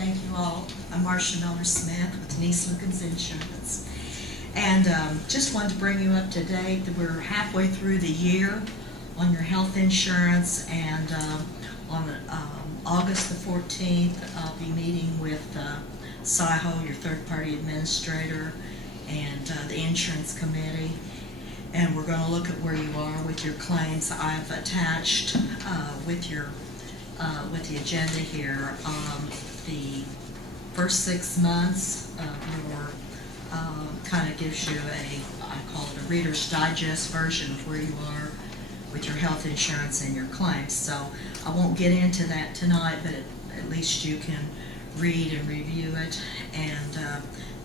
Thank you all. I'm Marcia Miller-Smith with Denise Lucas Insurance. And just wanted to bring you up to date that we're halfway through the year on your health insurance, and on August the 14th, I'll be meeting with SIHO, your third-party administrator, and the insurance committee. And we're going to look at where you are with your claims. I've attached with the agenda here the first 6 months of your kind of gives you I call it a Reader's Digest version of where you are with your health insurance and your claims. So I won't get into that tonight, but at least you can read and review it and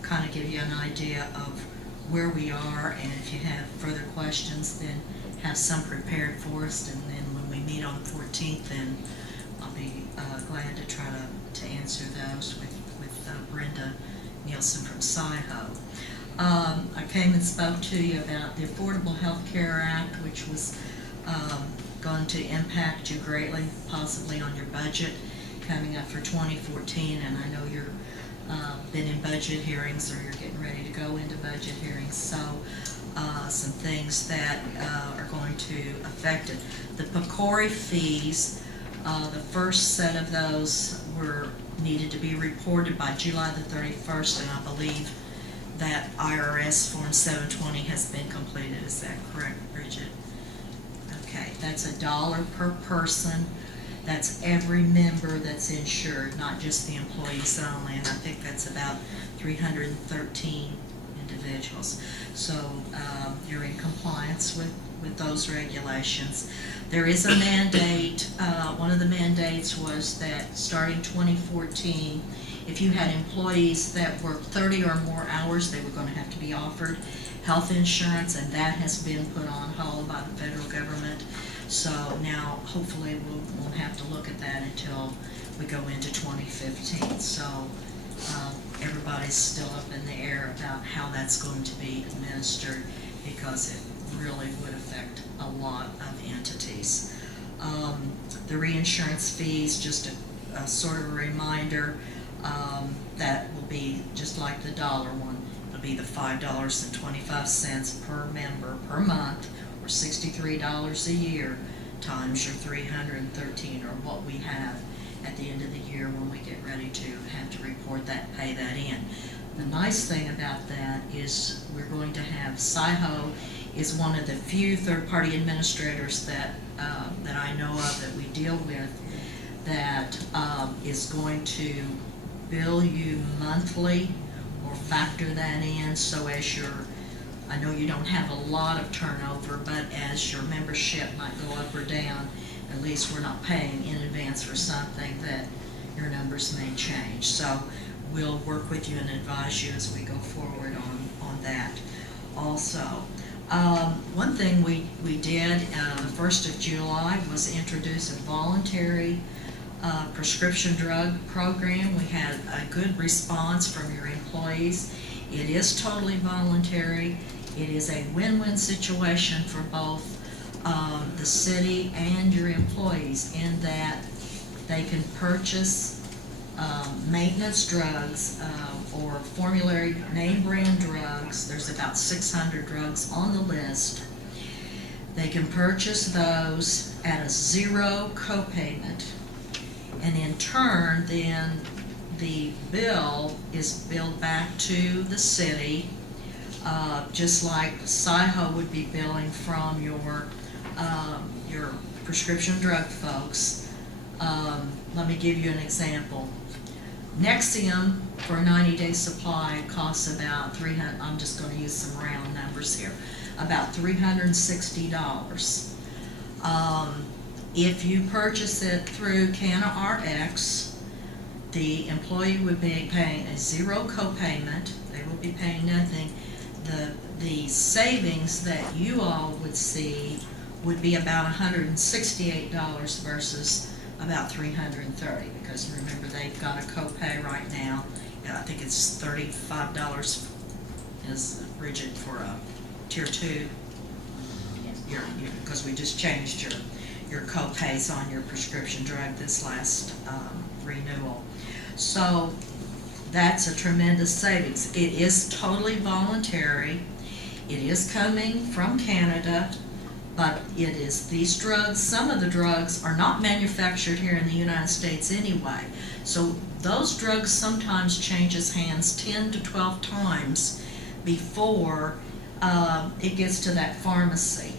kind of give you an idea of where we are, and if you have further questions, then have some prepared for us, and then when we meet on the 14th, then I'll be glad to try to answer those with Brenda Nielsen from SIHO. I came and spoke to you about the Affordable Health Care Act, which was going to impact you greatly, possibly on your budget coming up for 2014, and I know you're been in budget hearings, or you're getting ready to go into budget hearings, so some things that are going to affect it. The PCORI fees, the first set of those needed to be reported by July the 31st, and I believe that IRS Form 720 has been completed. Is that correct, Bridget? Okay, that's $1 per person. That's every member that's insured, not just the employees only, and I think that's about 313 individuals. So you're in compliance with those regulations. There is a mandate. One of the mandates was that starting 2014, if you had employees that worked 30 or more hours, they were going to have to be offered health insurance, and that has been put on hold by the federal government. So now, hopefully, we won't have to look at that until we go into 2015. So everybody's still up in the air about how that's going to be administered, because it really would affect a lot of entities. The reinsurance fees, just a sort of a reminder, that will be just like the dollar one. It'll be the $5.25 per member per month, or $63 a year, times your 313, or what we have at the end of the year when we get ready to have to report that, pay that in. The nice thing about that is we're going to have SIHO is one of the few third-party administrators that I know of that we deal with that is going to bill you monthly or factor that in, so as I know you don't have a lot of turnover, but as your membership might go up or down, at least we're not paying in advance for something that your numbers may change. So we'll work with you and advise you as we go forward on that. Also, one thing we did the 1st of July was introduce a voluntary prescription drug program. We had a good response from your employees. It is totally voluntary. It is a win-win situation for both the city and your employees, in that they can purchase maintenance drugs or formulary name brand drugs. There's about 600 drugs on the list. They can purchase those at a zero copayment, and in turn then the bill is billed back to the city, just like SIHO would be billing from your prescription drug folks. Let me give you an example. Nexium for a 90-day supply costs about $300. I'm just going to use some round numbers here. About $360. If you purchase it through Canna RX, the employee would be paying a zero copayment. They will be paying nothing. The savings that you all would see would be about $168 versus about $330, because remember, they've got a copay right now. I think it's $35 is Bridget for a tier 2. Because we just changed your copays on your prescription drug this last renewal. So that's a tremendous savings. It is totally voluntary. It is coming from Canada, but it is these drugs, some of the drugs are not manufactured here in the United States anyway. So those drugs sometimes changes hands 10 to 12 times before it gets to that pharmacy.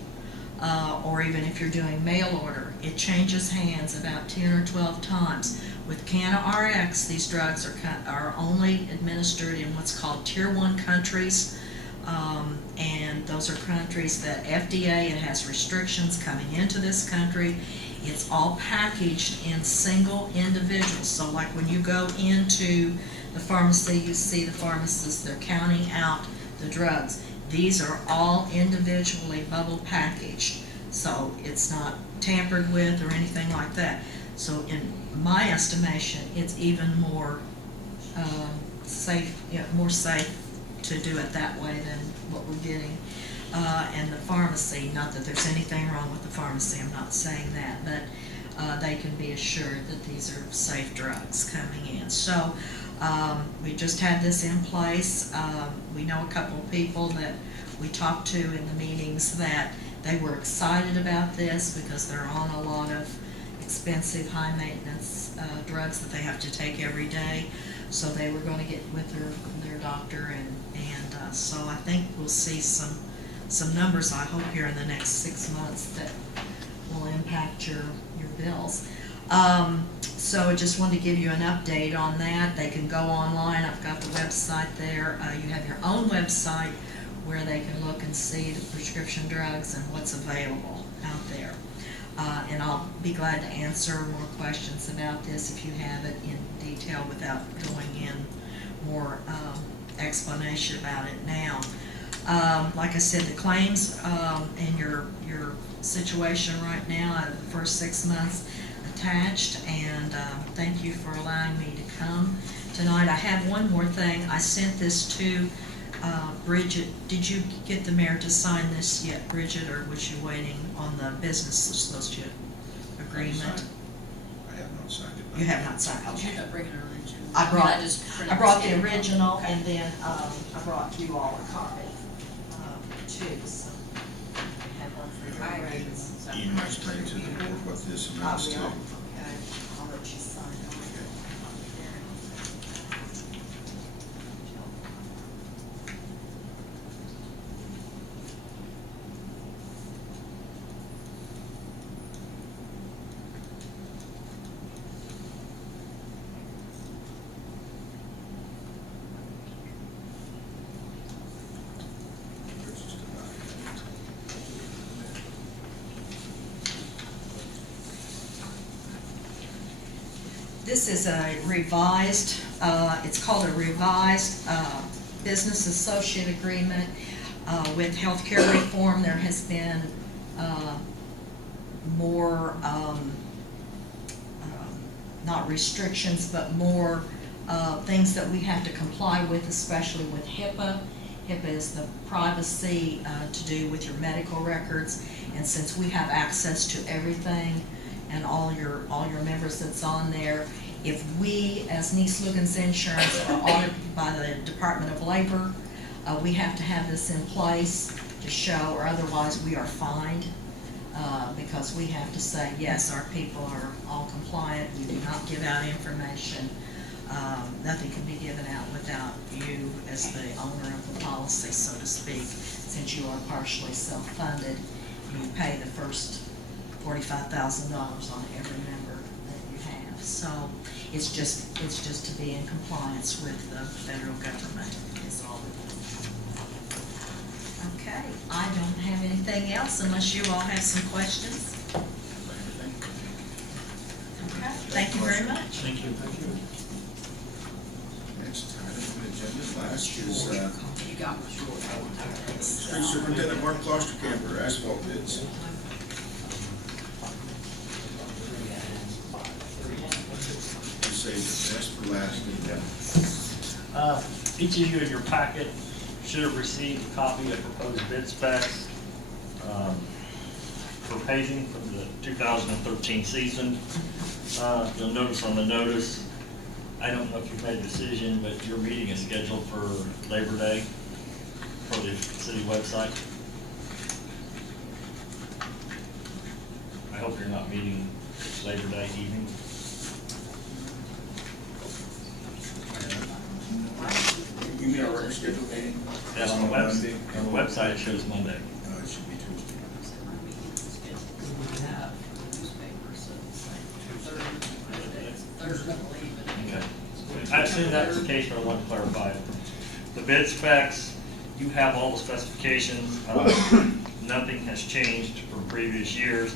Or even if you're doing mail order, it changes hands about 10 or 12 times. With Canna RX, these drugs are only administered in what's called Tier 1 countries, and those are countries that FDA, it has restrictions coming into this country. It's all packaged in single individuals. So like when you go into the pharmacy, you see the pharmacists, they're counting out the drugs. These are all individually bubble packaged, so it's not tampered with or anything like that. So in my estimation, it's even more safe, more safe to do it that way than what we're getting in the pharmacy. Not that there's anything wrong with the pharmacy, I'm not saying that, but they can be assured that these are safe drugs coming in. So we just had this in place. We know a couple of people that we talked to in the meetings that they were excited about this because they're on a lot of expensive, high-maintenance drugs that they have to take every day. So they were going to get with their doctor, and so I think we'll see some numbers, I hope, here in the next 6 months that will impact your bills. So I just wanted to give you an update on that. They can go online. I've got the website there. You have your own website where they can look and see the prescription drugs and what's available out there. And I'll be glad to answer more questions about this if you have it in detail without going in more explanation about it now. Like I said, the claims and your situation right now, the first 6 months attached, and thank you for allowing me to come tonight. I have one more thing. I sent this to Bridget. Did you get the mayor to sign this yet, Bridget, or was you waiting on the business associate agreement? I have not signed it. You have not signed, okay. Did you not bring an original? I brought the original, Okay. and then I brought you all a copy too, so I have one for I your read records. it. You might explain to the board what this I amounts to. will, okay, I'll let you sign on it. This is a revised, it's called a revised business associate agreement with healthcare reform. There has been more, not restrictions, but more things that we have to comply with, especially with HIPAA. HIPAA is the privacy to do with your medical records, and since we have access to everything and all your members that's on there, if we, as Nice-Lugans Insurance, are audited by the Department of Labor, we have to have this in place to show, or otherwise we are fined, because we have to say, yes, our people are all compliant, we do not give out information. Nothing can be given out without you as the owner of the policy, so to speak. Since you are partially self-funded, you pay the first $45,000 on every member that you have. So it's just to be in compliance with the federal government is all it is. Okay, I don't have anything else unless you all have some questions. Okay, thank you very much. Thank you. Next item on the agenda, last is You got my short. Street Superintendent Mark Camper, asphalt bids. You saved the best for last. Each of you in your packet should have received a copy of proposed bid specs for paving for the 2013 season. You'll notice on the notice I don't know if you've made a decision, but your meeting is scheduled for Labor Day for the city website. I hope you're not meeting Labor Day evening. You mean our regular scheduled meeting? Yeah, on the website it shows Monday. No, it should be Tuesday. So my meeting is scheduled to have the newspaper, so it's like Thursday, I believe. Okay. I assume that's the case, but I want to clarify it. The bid specs, you have all the specifications. Nothing has changed from previous years,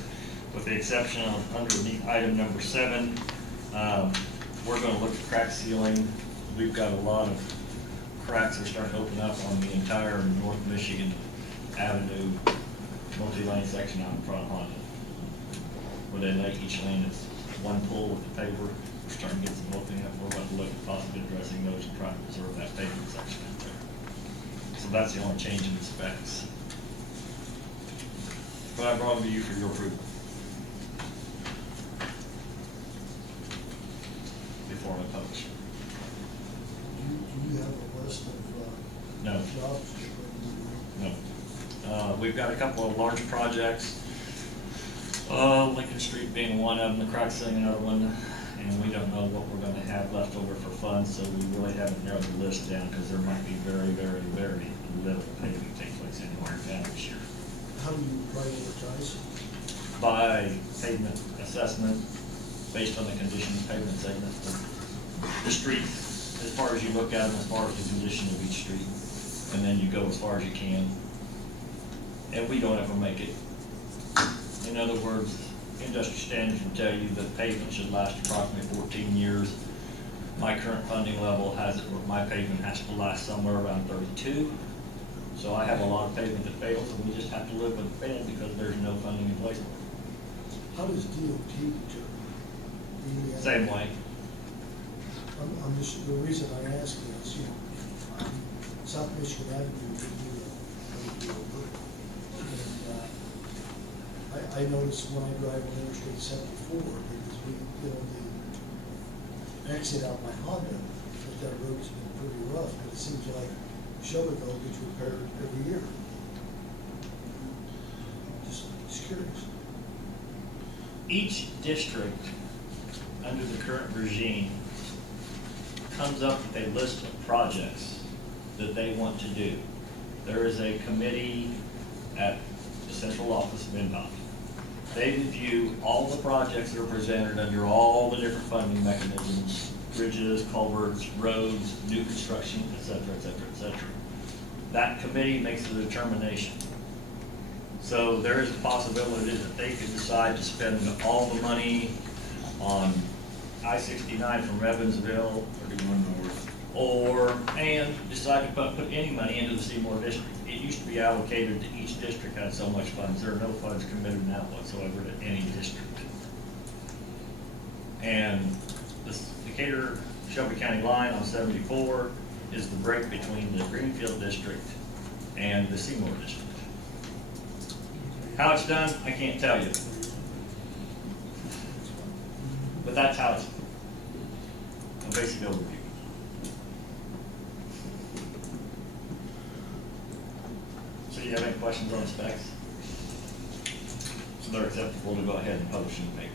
with the exception of underneath item number 7. We're going to look at crack sealing. We've got a lot of cracks that are starting to open up on the entire North Michigan Avenue multi-lane section out in front of Honda, where they lay each lane is one pull with the paver. We're starting to get some opening up. We're going to look at possibly addressing those and trying to preserve that pavement section out there. So that's the only change in the specs. But I brought them to you for your approval before I publish it. Do you have a list of No. jobs? No. We've got a couple of large projects. Lincoln Street being one of them, the crack sealing another one, and we don't know what we're gonna have left over for funds, so we really haven't narrowed the list down, because there might be very, very, very little paving take place anywhere in town this year. How do you prioritize? By pavement assessment, based on the condition of pavement segment, the streets, as far as you look at them, as far as the condition of each street, and then you go as far as you can. And we don't ever make it. In other words, industry standards will tell you that pavement should last approximately 14 years. My current funding level has it where my pavement has to last somewhere around 32. So I have a lot of pavement that fails, and we just have to live with it failing because there's no funding in place for it. How does DOT determine? Same way. I'm just, the reason I ask is, you know, South Michigan Avenue, we do a work. And, I notice when I drive on Interstate 74, because we, you know, the exit out my Honda, that road's been pretty rough, but it seems like Shelbyville gets repaired every year. Just curious. Each district, under the current regime, comes up with a list of projects that they want to do. There is a committee at the central office of NDOT. They review all the projects that are presented under all the different funding mechanisms, bridges, culverts, roads, new construction, et cetera, et cetera, et cetera. That committee makes a determination. So there is a possibility that they could decide to spend all the money on I-69 from Evansville, 31 north. and decide to put any money into the Seymour district. It used to be allocated to each district had so much funds. There are no funds committed now whatsoever to any district. And the Decatur Shelby County line on 74 is the break between the Greenfield district and the Seymour district. How it's done, I can't tell you. But that's how it's a basic overview. So do you have any questions on the specs? So they're acceptable to go ahead and publish in the paper.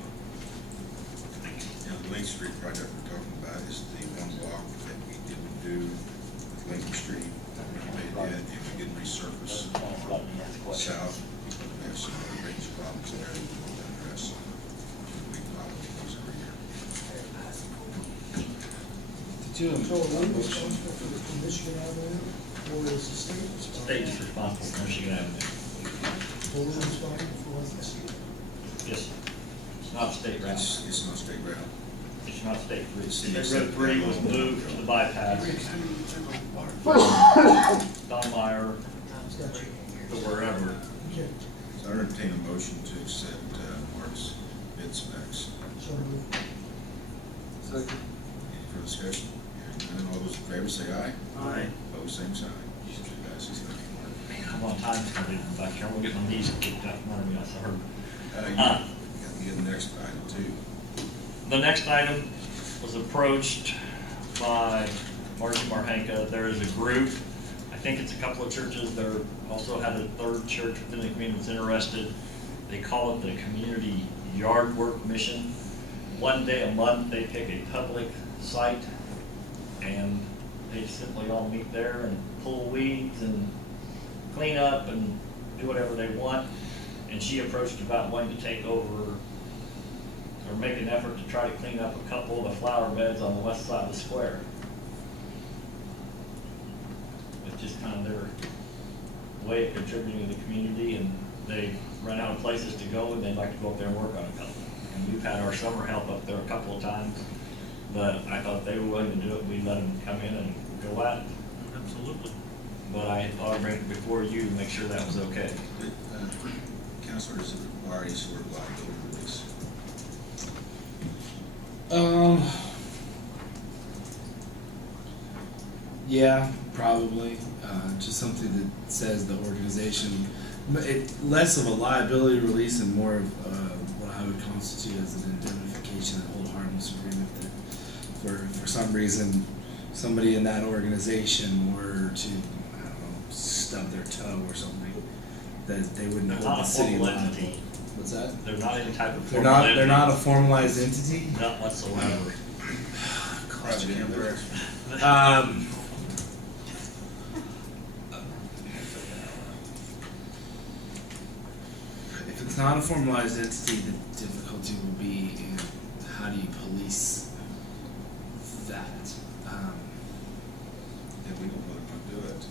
Now, the Main Street project we're talking about is the one block that we didn't do with Lincoln Street. They did, and we didn't resurface south. We have some range problems there that we will address. We problem those every year. So are we responsible for Michigan Avenue, or is the state responsible? State is responsible for Michigan Avenue. We're responsible for this? Yes, it's not state route. It's not state route. It's not state route. It's State city Road 3 was moved to the bypass. Don Meyer, Gotcha. to wherever. Okay, So I entertain a motion to accept Mark's bid specs. so moved. Any further discussion? Hearing none, all those in favor say aye. Aye. Opposed, same sign. Motion passes. Thank you, Mark. Man, I'm on time today back here. I'm gonna get my knees kicked out from under me, I heard. You got to get the next item too. The next item was approached by Marcy Marhanka, there is a group, I think it's a couple of churches, there also had a third church within the community that's interested. They call it the Community Yard Work Mission. One day a month, they pick a public site, and they simply all meet there and pull weeds and clean up and do whatever they want. And she approached about wanting to take over or make an effort to try to clean up a couple of the flower beds on the west side of the square. It's just kind of their way of contributing to the community, and they run out of places to go, and they'd like to go up there and work on a couple. And we've had our summer help up there a couple of times, but I thought if they were willing to do it, we'd let them come in and go at it. Absolutely. But I thought I'd bring it before you to make sure that was okay. Counselor, does it require any sort of liability release? Yeah, probably. Just something that says the organization, less of a liability release and more of what I would constitute as an indemnification and hold harmless agreement that for some reason somebody in that organization were to, I don't know, stub their toe or something, that they wouldn't They're hold not the a city formal liable. entity. What's that? They're not any type of They're formal not. entity. They're not a formalized entity. Not whatsoever. Private enterprise? If it's not a formalized entity, the difficulty will be in how do you police that? Yeah, we don't want to do it.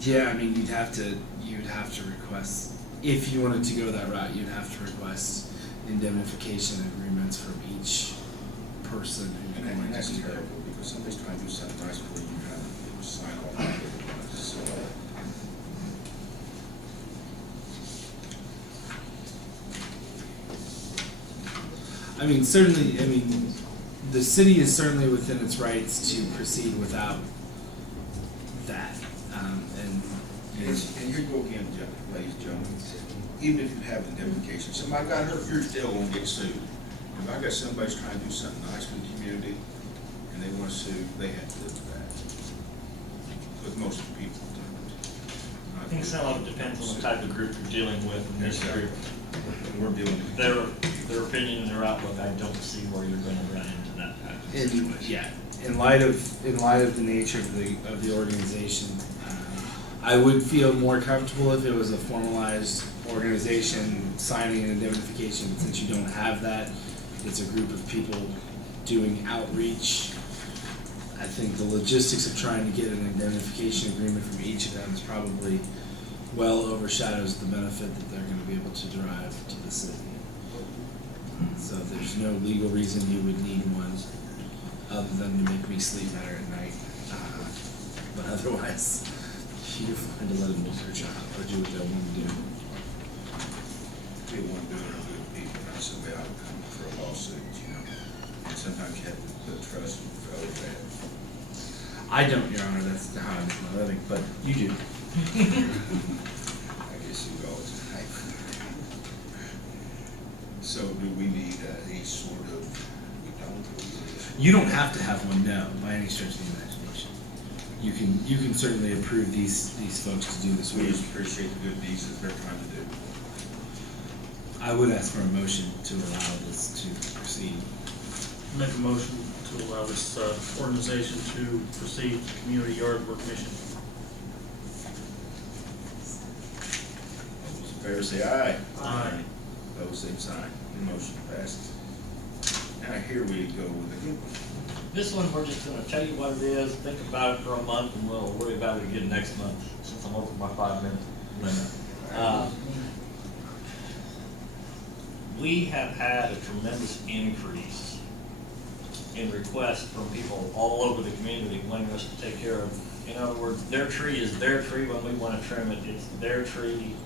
Yeah, I mean, you'd have to request, if you wanted to go that route, you'd have to request indemnification agreements from each person who's going And that's to do that. terrible, because somebody's trying to do something nice for you, you have to sign off on it. So, I mean, certainly, the city is certainly within its rights to proceed without that, and. And here you go again, ladies and gentlemen, even if you have indemnification, somebody got hurt, you're still gonna get sued. If I got somebody's trying to do something nice for the community, and they wanna sue, they have to live with that. But most of the people don't. I think some of it depends on the type of group you're dealing with in this group. And we're dealing with. Their opinion and their outlook, I don't see where you're gonna run into that type of situation. Yeah, in light of the nature of the organization, I would feel more comfortable if it was a formalized organization signing an indemnification. Since you don't have that, it's a group of people doing outreach. I think the logistics of trying to get an indemnification agreement from each of them is probably well overshadows the benefit that they're going to be able to derive to the city. So there's no legal reason you would need one other than to make me sleep better at night. But otherwise, you're fine to let them do their job or do what they want to do. They want to do it, good people, not somebody out coming for a lawsuit, you know. And sometimes you have to put trust in for other bad. I don't, Your Honor, that's how I make my living, but you do. I guess you always have. So do we need any sort of, we don't? You don't have to have one, no, by any stretch of the imagination. You can certainly approve these folks to do this We work. just appreciate the good deeds that they're trying to do. I would ask for a motion to allow this to proceed. Make a motion to allow this organization to proceed with the community yard work mission. All those in favor say aye. Aye. Opposed, same sign. Motion passes. Now here we go with a good one. This one, we're just gonna tell you what it is, think about it for a month, and we'll worry about it again next month, since I'm over my 5-minute limit. We have had a tremendous increase in requests from people all over the community wanting us to take care of. In other words, their tree is their tree when we wanna trim it, it's their tree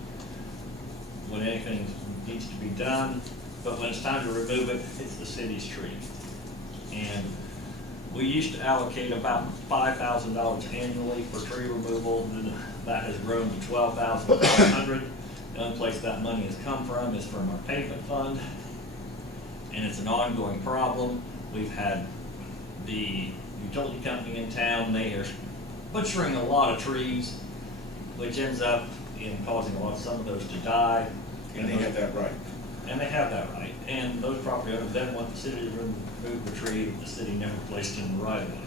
when anything needs to be done, but when it's time to remove it, it's the city's tree. And we used to allocate about $5,000 annually for tree removal, and that has grown to $12,500. The only place that money has come from is from our pavement fund, and it's an ongoing problem. we've had the utility company in town, they are butchering a lot of trees, which ends up in causing some of those to die. And they have that right. And they have that right, and those property owners then want the city to remove the tree that the city never placed in the right of way.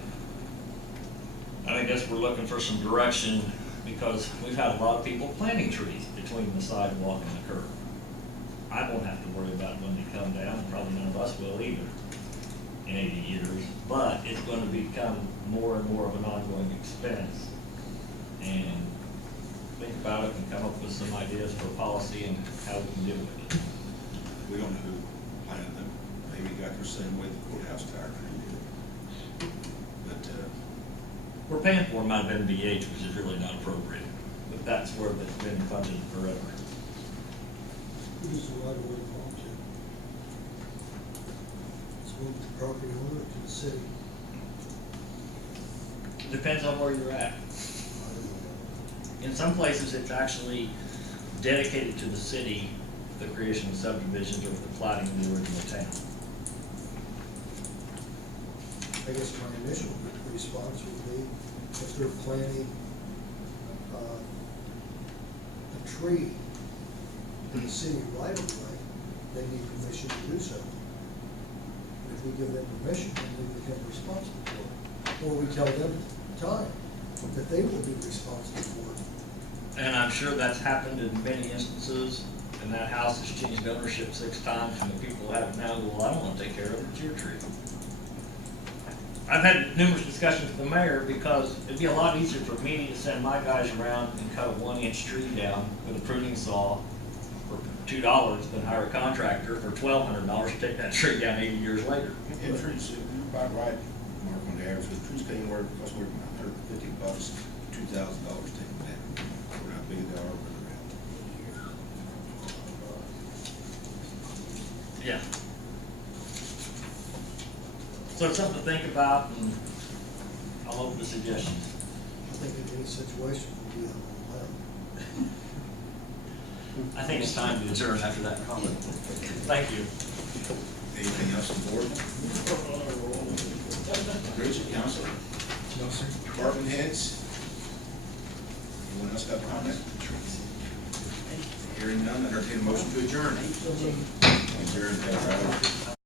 I guess we're looking for some direction, because we've had a lot of people planting trees between the sidewalk and the curb. I won't have to worry about it when they come down, probably none of us will either in 80 years, but it's going to become more and more of an ongoing expense. And think about it and come up with some ideas for policy and how we can deal with it. We don't know who planted them. Maybe got there same way the courthouse tire tree did. But, We're paying for them out of NVH, which is really not appropriate, but that's where it's been funded forever. Who does the right of way belong to? It's belong to the property owner or to the city? Depends on where you're at. I don't know. In some places, it's actually dedicated to the city, the creation of subdivisions or the platting of the original town. I guess my initial response would be, if they're planting a tree in the city right of way, they need permission to do so. If we give them permission, then we become responsible for it. Or we tell them at the time that they will be responsible for it. And I'm sure that's happened in many instances, and that house has changed ownership 6 times, and the people who have it now go, well, I don't want to take care of it, it's your tree. I've had numerous discussions with the mayor, because it'd be a lot easier for me to send my guys around and cut a 1-inch tree down with a pruning saw for $2 than hire a contractor for $1,200 to take that tree down 80 years later. and trees, you're about right, Mark, on the average, the trees came anywhere, cost me $150, $2,000 taken down. For how big they are, where they're at. Yeah. So it's something to think about, and I'll open to suggestions. I think in any situation, we'll be allowed. I think it's time to adjourn after that comment. Thank you. Anything else on board? Bridget, council? No, sir. Department heads? Anyone else got a comment? Hearing none, entertain a motion to adjourn. Adjourn,